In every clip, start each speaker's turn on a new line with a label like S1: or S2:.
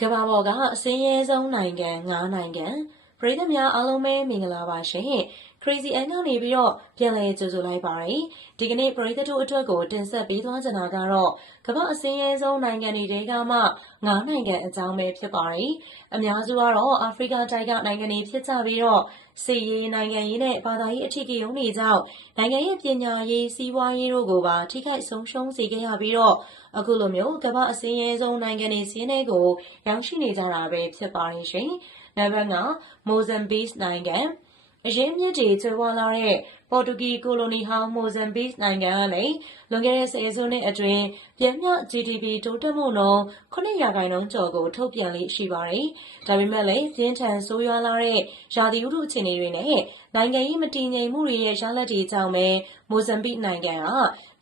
S1: ကမ္ဘာပေါ်ကအစင်းရဲဆုံးနိုင်ငံ9နိုင်ငံ ပြည်သူများအားလုံးပဲမင်္ဂလာပါရှင် Crazy Ann ကနေပြီးတော့ပြန်လည်ကြိုဆိုလိုက်ပါရယ်ဒီကနေ့ပြည်သူတို့အတွက်ကိုတင်ဆက်ပေးသွားချင်တာကတော့ကမ္ဘာအစင်းရဲဆုံးနိုင်ငံတွေတဲကမှ9နိုင်ငံအကြောင်းပဲဖြစ်ပါရယ်အများစုကတော့အာဖရိကတိုက်ကနိုင်ငံတွေဖြစ်ကြပြီးတော့စီရေးနိုင်ငံရေးနဲ့ဘာသာရေးအထူးကိန်းတွေကြောင့်နိုင်ငံရဲ့ပညာရေးစီးပွားရေးတို့ကိုပါထိခိုက်ဆုံးရှုံးစေခဲ့ရပြီးတော့အခုလိုမျိုးကမ္ဘာအစင်းရဲဆုံးနိုင်ငံတွေစီးနေကိုရောက်ရှိနေကြတာပဲဖြစ်ပါရယ်ရှင် နံပါတ်9မိုဇမ်ဘစ်နိုင်ငံ အရင်းမြစ်တွေကျွဲဝလာတဲ့ ပေါ်တူဂီကိုလိုနီဟောင်း မိုဇမ်ဘစ်နိုင်ငံကနေ လွန်ခဲ့တဲ့ ဆယ်စုနှစ်အတွင်းပြန်မြ GDP တိုးတက်မှုနှုန်း9ရာခိုင်နှုန်းကျော်ကို ထုတ်ပြန်လေးရှိပါတယ်။ဒါပေမဲ့လည်း ပြင်းထန်ဆိုးရွားလာတဲ့ ရာသီဥတုအခြေအနေတွေနဲ့ နိုင်ငံရေး မတည်ငြိမ်မှုတွေရဲ့ ရလဒ်တွေကြောင့်ပဲ မိုဇမ်ဘစ်နိုင်ငံက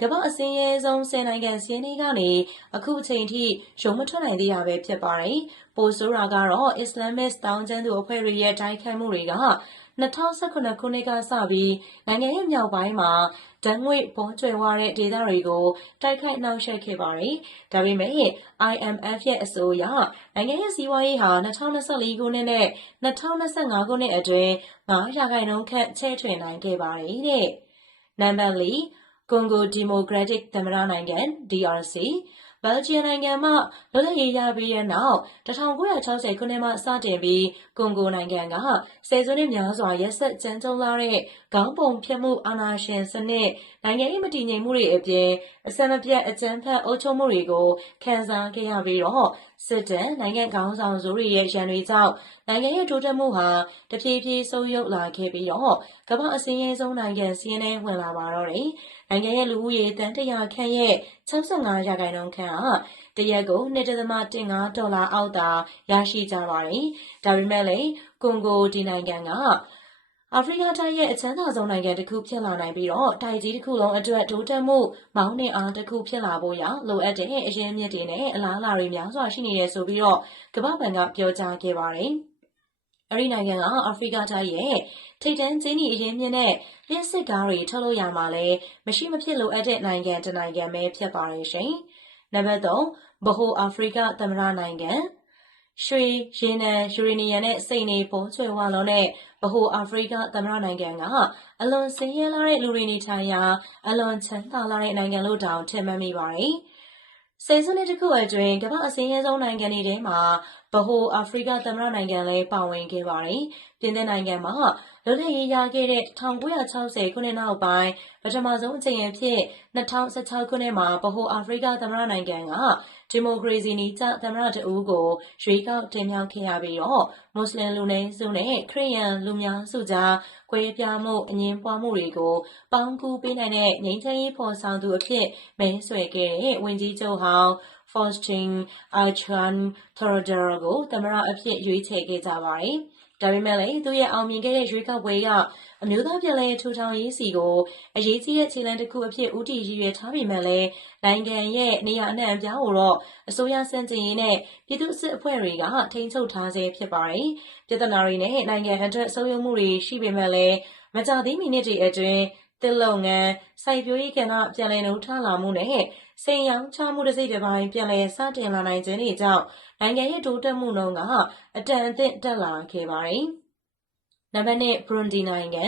S1: ကမ္ဘာအစင်းရဲဆုံး10နိုင်ငံစီးနေကနေ အခုအချိန်ထိ ရုံမထွက်နိုင်သေးတာပဲ ဖြစ်ပါတယ်။ပိုဆိုးတာကတော့ Islamist တောင်းကျမ်းသူအဖွဲ့တွေရဲ့ တိုက်ခိုက်မှုတွေက2019ခုနှစ်ကစပြီး နိုင်ငံရဲ့ မြောက်ပိုင်းမှာ ဓာတ်ငွေ့ပုံကျွယ်ဝတဲ့ ဒေသတွေကို တိုက်ခိုက်နှောက်ယှက်ခဲ့ပါတယ်။ဒါပေမဲ့ IMF ရဲ့ အဆိုအရ နိုင်ငံရဲ့ စီးပွားရေးဟာ2024ခုနှစ်နဲ့2025ခုနှစ်အတွင်း9ရာခိုင်နှုန်းခန့် ချဲ့ထွင်နိုင်ခဲ့ပါတယ်တဲ့။နံပါတ် ၄ ကွန်ဂိုဒီမိုကရက်တစ်သမ္မတနိုင်ငံ DRC ဘယ်လ်ဂျီယံနိုင်ငံမှ လွတ်လပ်ရေးရပြီးတဲ့နောက်1960ခုနှစ်မှ စတင်ပြီး ကွန်ဂိုနိုင်ငံက ဆယ်စုနှစ်များစွာ ရက်စက်ကြမ်းကြုတ်လာတဲ့ ခေါင်းပုံဖြတ်မှု အာဏာရှင်စနစ် နိုင်ငံရေး မတည်ငြိမ်မှုတွေအပြင်အစမပြတ် အကြမ်းဖက် အုပ်ချုပ်မှုတွေကို ခံစားခဲ့ရပြီးတော့ စစ်တပ် နိုင်ငံခေါင်းဆောင်စုတွေရဲ့ ရန်တွေကြောင့် နိုင်ငံရဲ့ တိုးတက်မှုဟာ တဖြည်းဖြည်း ဆုတ်ယုတ်လာခဲ့ပြီးတော့ ကမ္ဘာအစင်းရဲဆုံးနိုင်ငံစီးရဲဝင်လာပါတော့တယ်။ နိုင်ငံရဲ့လူဦးရေတန်တရာခန့်ရဲ့65ရာခိုင်နှုန်းခန့်ဟာ တရက်ကို2.15ဒေါ်လာအောက်သာ ရရှိကြပါတယ်။ဒါပေမဲ့လည်း ကွန်ဂိုဒီနိုင်ငံက အာဖရိကတိုက်ရဲ့ အချမ်းသာဆုံးနိုင်ငံတစ်ခု ဖြစ်လာနိုင်ပြီးတော့တိုက်ကြီးတစ်ခုလုံးအတွက် တိုးတက်မှု မောင်းနှင်အားတစ်ခု ဖြစ်လာဖို့ရလိုအပ်တဲ့ အရင်းမြစ်တွေနဲ့ အလားအလာတွေ များစွာ ရှိနေတယ်ဆိုပြီးတော့ကမ္ဘာ့ဘဏ်က ပြောကြားခဲ့ပါတယ်။ အဲဒီနိုင်ငံက အာဖရိကတိုက်ရဲ့ ထိပ်တန်းကျင်းဤအရင်းမြစ်နဲ့ လျှက်စစ်ကားတွေ ထုတ်လုပ်ရမှာလဲမရှိမဖြစ်လိုအပ်တဲ့ နိုင်ငံတစ်နိုင်ငံပဲ ဖြစ်ပါတယ်ရှင်။နံပါတ်3ဗဟိုအာဖရိကသမ္မတနိုင်ငံ ရွှေ၊ရေနံ၊ယူရေနီယံနဲ့ စိန်တွေပုံချွယ်ဝလွန်းတဲ့ ဗဟိုအာဖရိကသမ္မတနိုင်ငံက အလွန်ဆင်းရဲလှတဲ့ လူတွေနေထိုင်ရာ အလွန်ချမ်းသာလှတဲ့ နိုင်ငံလို့တောင် ထင်မှတ်မိပါတယ်။ ဆယ်စုနှစ်တခုအတွင်း ကမ္ဘာ့အဆင်းရဲဆုံးနိုင်ငံတွေထဲမှာ ဗဟိုအာဖရိကသမ္မတနိုင်ငံလည်း ပါဝင်ခဲ့ပါတယ်။ပြင်သစ်နိုင်ငံမှာ လွတ်လပ်ရေးရခဲ့တဲ့1960ခုနှစ်နောက်ပိုင်း ပထမဆုံးအကြိမ်အဖြစ်2016ခုနှစ်မှာ ဗဟိုအာဖရိကသမ္မတနိုင်ငံက ဒီမိုကရေစီနည်းကျ သမ္မတတဦးကို ရွေးကောက်တင်မြှောက်ခဲ့ရပြီးတော့ မွတ်စလင်လူနည်းစုနဲ့ ခရစ်ယာန်လူများစုကြား ကွဲပြားမှု အငြင်းပွားမှုတွေကို ပေါင်းကူးပေးနိုင်တဲ့ ငြိမ်းချမ်းရေးဖော်ဆောင်သူအဖြစ် မဲဆွယ်ခဲ့တဲ့ ဝန်ကြီးချုပ်ဟောင်း Faustin Archange Touadéra ကို သမ္မတအဖြစ် ရွေးချယ်ခဲ့ကြပါတယ်။ ဒါပေမဲ့လည်းသူ့ရဲ့အောင်မြင်ခဲ့တဲ့ရွေးကောက်ပွဲကအမျိုးသားပြည်လဲထူထောင်ရေးစီကိုအရေးကြီးတဲ့ခြေလှမ်းတစ်ခုအဖြစ်ဦးတည်ရည်ရွယ်ထားပေမဲ့လည်းနိုင်ငံရဲ့နေရာအနှံ့အပြားကိုတော့အစိုးရစံကျင်ရေးနဲ့ပြည်သူ့စစ်အဖွဲ့တွေကထိန်းချုပ်ထားဆဲဖြစ်ပါတယ်။ပြည်ထနာတွေနဲ့နိုင်ငံအတွက်ဆုံးယုံမှုတွေရှိပေမဲ့လည်းမကြသေးမီနစ်တွေအတွင်း တစ်လုပ်ငန်း စိုက်ပျိုးရေးကဏ္ဍ ပြန်လည်နှုတ်ထလာမှုနဲ့ စိန်ရောင်းချမှု တစ်စိတ်တစ်ပိုင်း ပြန်လည်စတင်လာနိုင်ခြင်းတွေကြောင့် နိုင်ငံရဲ့ တိုးတက်မှုနှုန်းက အတန်အသင့် တက်လာခဲ့ပါတယ်။နံပါတ်1ဘရွန်ဒီနိုင်ငံ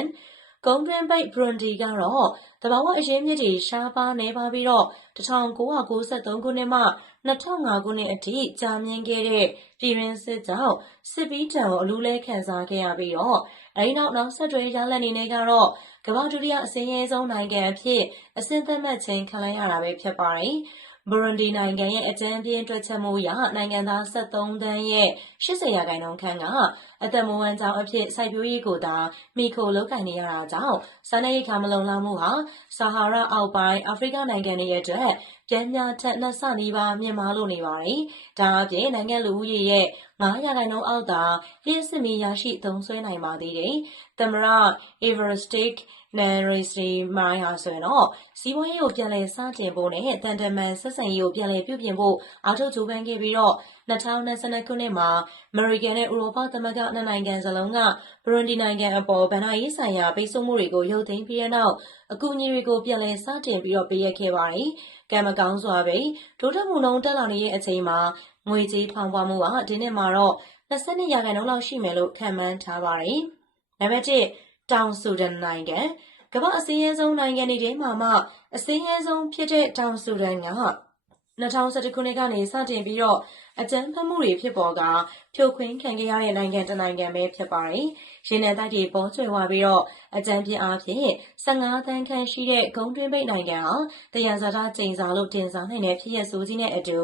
S1: ကုန်းတွင်းပိတ် ဘရွန်ဒီကတော့တဘာဝအရင်းမြစ်တွေ ရှားပါးနေပါပြီးတော့1993ခုနှစ်မှ2005ခုနှစ်အထိ ကြာမြင့်ခဲ့တဲ့ ပြည်ရင်းစစ်ကြောင့် စစ်ပီးတံကို အလူးလဲခံစားခဲ့ရပြီးတော့ အဲဒီနောက် နောက်ဆက်တွဲ ရလဒ်အနေနဲ့ကတော့ ကမ္ဘာဒုတိယအစင်းရဲဆုံးနိုင်ငံအဖြစ် အဆင့်သတ်မှတ်ခြင်း ခံလိုက်ရတာပဲ ဖြစ်ပါတယ်။ ဘူရွန်ဒီနိုင်ငံရဲ့ အကြမ်းဖျင်းတွက်ချက်မှုအရ နိုင်ငံသား73သန်းရဲ့80ရာခိုင်နှုန်းခန့်က အသက်မွေးဝမ်းကြောင်းအဖြစ် စိုက်ပျိုးရေးကိုသာမိခိုလုပ်ကိုင်နေရတာကြောင့် စားနပ်ရိက္ခာ မလုံလောက်မှုဟာ ဆာဟာရအောက်ပိုင်း အာဖရိကနိုင်ငံတွေရဲ့အတွက်ပြန်များထက်နှစ်ဆနီးပါး မြင့်မားလို့နေပါတယ်။ဒါအပြင် နိုင်ငံလူဦးရေရဲ့9ရာခိုင်နှုန်းအောက်သာ လျှက်စစ်မီးရရှိသုံးစွဲနိုင်ပါသေးတယ်။သမရ Everstic နန်ရီစီမိုင်းဟာဆိုရင်တော့ စီးပွားရေးကို ပြန်လည်စတင်ဖို့နဲ့တန်တမန်ဆက်ဆံရေးကို ပြန်လည်ပြုပြင်ဖို့ အားထုတ်ကြိုးပမ်းခဲ့ပြီးတော့2022ခုနှစ်မှာ အမေရိကန်နဲ့ ဥရောပသမဂ္ဂ နှစ်နိုင်ငံစလုံးက ဘရွန်ဒီနိုင်ငံအပေါ်ဗန်နာရေးဆိုင်ရာ ပိတ်ဆို့မှုတွေကို ရုပ်သိမ်းပြီးတဲ့နောက် အကူအညီတွေကို ပြန်လည် စတင်ပြီးတော့ပေးရခဲ့ပါတယ်။ကံမကောင်းစွာပဲဒိုးတက်မှုနှုန်း တက်လာနေတဲ့အချိန်မှာ ငွေကြေးဖောင်းပွားမှုကဒီနှစ်မှာတော့22ရာခိုင်နှုန်းလောက်ရှိမယ်လို့ ခန့်မှန်းထားပါတယ်။နံပါတ်1တောင်ဆူဒန်နိုင်ငံ ကမ္ဘာအစင်းရဲဆုံးနိုင်ငံတွေထဲမှာမှအစင်းရဲဆုံးဖြစ်တဲ့ တောင်ဆူဒန်က2011ခုနှစ်ကနေ စတင်ပြီးတော့ အကြမ်းဖက်မှုတွေဖြစ်ပေါ်ကဖြိုခွင်းခံခဲ့ရတဲ့ နိုင်ငံတစ်နိုင်ငံပဲ ဖြစ်ပါတယ်။ရင်းနှံတိုက်တွေ ပေါ်ကျွယ်ဝပြီးတော့အကြမ်းပြင်းအားဖြင့်15တန်းခန့်ရှိတဲ့ဂုံတွင်းပိတ်နိုင်ငံဟာတယံဇာတကျိန်စာလို့ တင်စားနိုင်တဲ့ ဖြစ်ရဆိုးကြီးနဲ့အတူ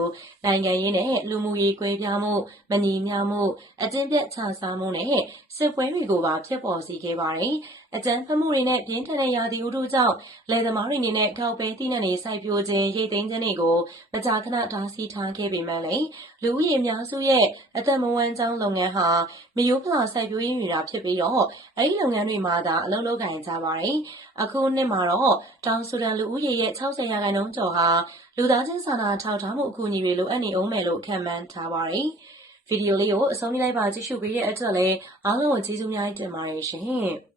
S1: နိုင်ငံရေးနဲ့ လူမှုရေးကွဲပြားမှု မညီမျှမှု အကျင့်ပြတ်ခြစားမှုနဲ့ စစ်ပွဲတွေကိုပါ ဖြစ်ပေါ်စေခဲ့ပါတယ်။အကြမ်းဖက်မှုတွေနဲ့ ပြင်းထန်တဲ့ ရာသီဥတုကြောင့် လယ်သမားတွေအနေနဲ့ ကောက်ပဲသီးနှံတွေ စိုက်ပျိုးခြင်း ရိတ်သိမ်းခြင်းတွေကို မကြာခဏ တားဆီးထားခဲ့ပေမဲ့လည်းလူဦးရေအများစုရဲ့ အသက်မွေးကျောင်းလုပ်ငန်းဟာမယိုးဖလာစိုက်ပျိုးရေးယူတာဖြစ်ပြီးတော့ အဲဒီလုပ်ငန်းတွေမှာသာ အလုပ်လုပ်ကိုင်ကြပါတယ်။အခုနှစ်မှာတော့ တောင်ဆူဒန်လူဦးရေရဲ့60ရာခိုင်နှုန်းကျော်ဟာ လူသားချင်းစာနာထောက်ထားမှု အကူအညီတွေ လိုအပ်နေအောင်မယ်လို့ ခန့်မှန်းထားပါတယ်။ဗီဒီယိုလေးကို အဆုံးထိလိုက်ပါ ကြည့်ရှုပေးတဲ့အတွက်လည်း အားလုံးကို ကျေးဇူးများတင်ပါတယ်ရှင်။